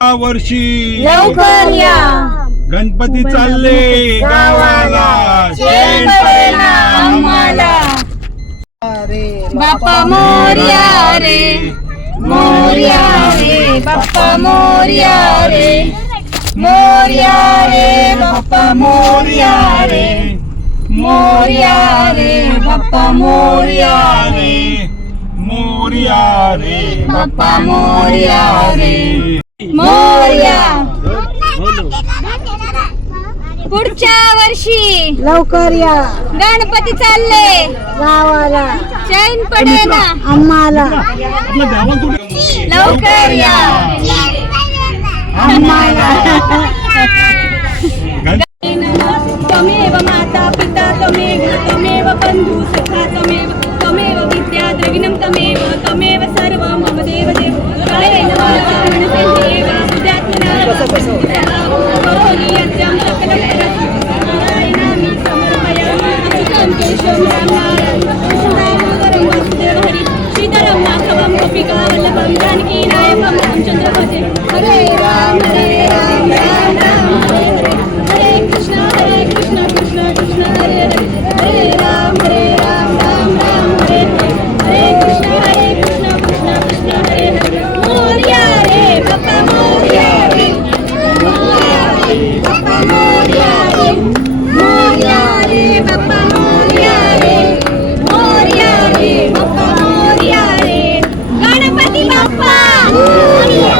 वर्षी लवकर या गणपती चालले गावाला चैन पडेना आम्हाला बाप्पा मोरया रे मोरया रे बाप्पा मोरया रे मोरया रे बाप्पा मोरया रे मोरया रे बाप्पा मोरया रे मोरया रे बाप्पा मोरया रे मोरया पुढच्या वर्षी लवकर या गणपती चालले गावाला चैन पडेना आम्हाला लवकर या आम्हाला त्वमेव माता पिता त्वमेव बंधु सखा त्वमेव विद्या द्रविणं त्वमेव सर्वं मम देव कायेन वाचा मनसेन्द्रियेण वा बुद्ध्यात्मना करोमि यत्तं सकलं परस्मै नारायणामि समर्पयामि अच्युतं केशवं रामनारायणं वसुदेव हरि श्रीधरं माधवं गोपिकावल्लभं जानकीनायकं रामचन्द्र भजे हरे राम राम राम हरे हरे हरे कृष्ण कृष्ण कृष्ण हरे हरे हरे राम राम राम हरे हरे हरे कृष्ण कृष्ण कृष्ण हरे हरे मोरया रे बाप्पा मोरया रे मोरया रे बाप्पा मोरया रे मोरया रे बाप्पा मोरया रे मोरया रे बाप्पा मोरया रे गणपती बाप्पा मोरया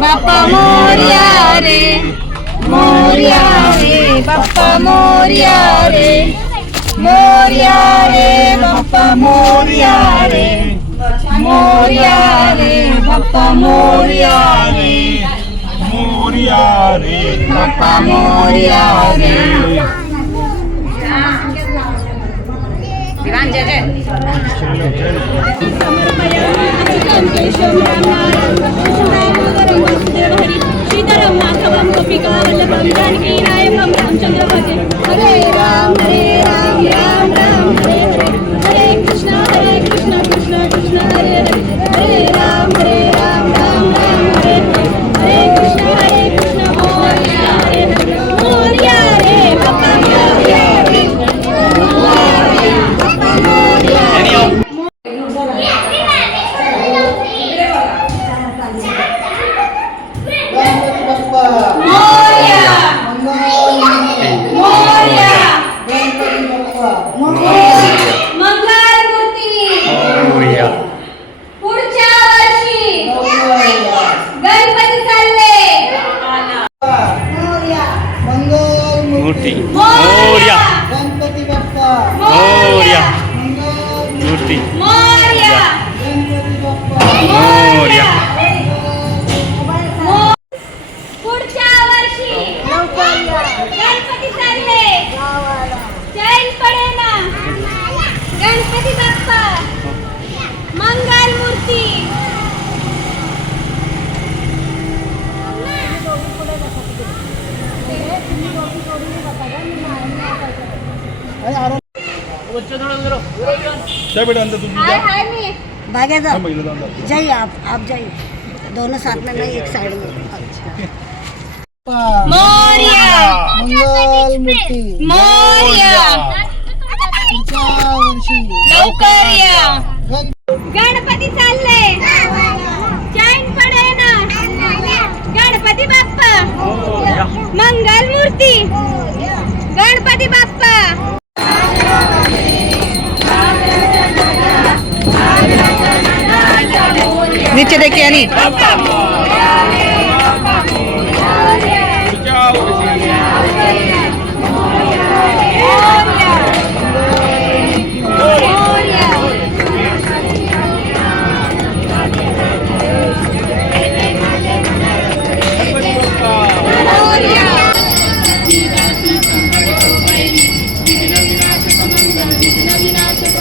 बाप्पा मोरया रे मोरया रे बाप्पा मोरया रे मोरया रे बाप्पा मोरया रे मोरया रे बाप्पा मोरया रे मोरया रे बाप्पा मोरया रे श्रीधरं माधवं गोपिकावल्लभं जानकीनायकं रामचन्द्र भजे हरे राम राम राम हरे हरे हरे कृष्ण कृष्ण कृष्ण हरे हरे हरे राम राम हरे हरे हरे कृष्ण मोरया रे मोरया रे बाप्पा मोरया रे मोरया रे बाप्पा मोरया रे मंगलमूर्ती पुढच्या वर्षी गणपती चालले मूर्ती मोरया गणपती बाप्पा मोरया मूर्ती मोरया गणपती बाप्पा मोरया पुढच्या वर्षी लवकर या गणपती चालले गावाला चैन पडेना गणपती बाप्पा मंगलमूर्ती क्या बेटा अंदर तुम हाय मी भाग्य हाँ, महिला दादा। जाइए आप जाइए दोनों साथ में नहीं एक साइड में मोरया मंगलमूर्ती मोरया लवकर या गणपती चालले चैन पडेना गणपती बाप्पा मंगलमूर्ती गणपती बाप्पा नीचे देखिए यानी विघ्नविनाशक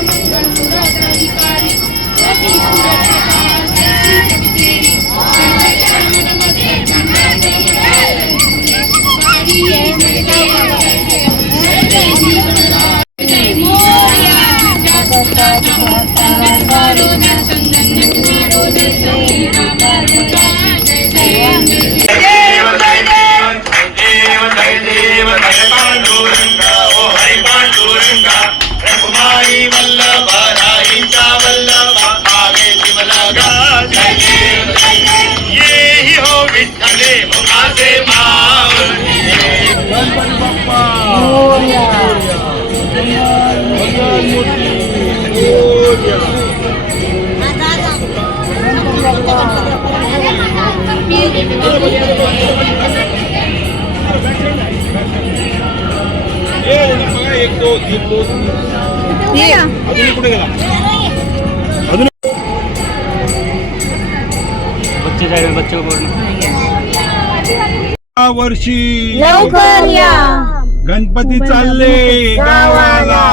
बघा एक दोन अजून कुठे गेला अजून बच्चे साइड में बच्चों को बोलना या वर्षी लवकर या गणपती चालले गावाला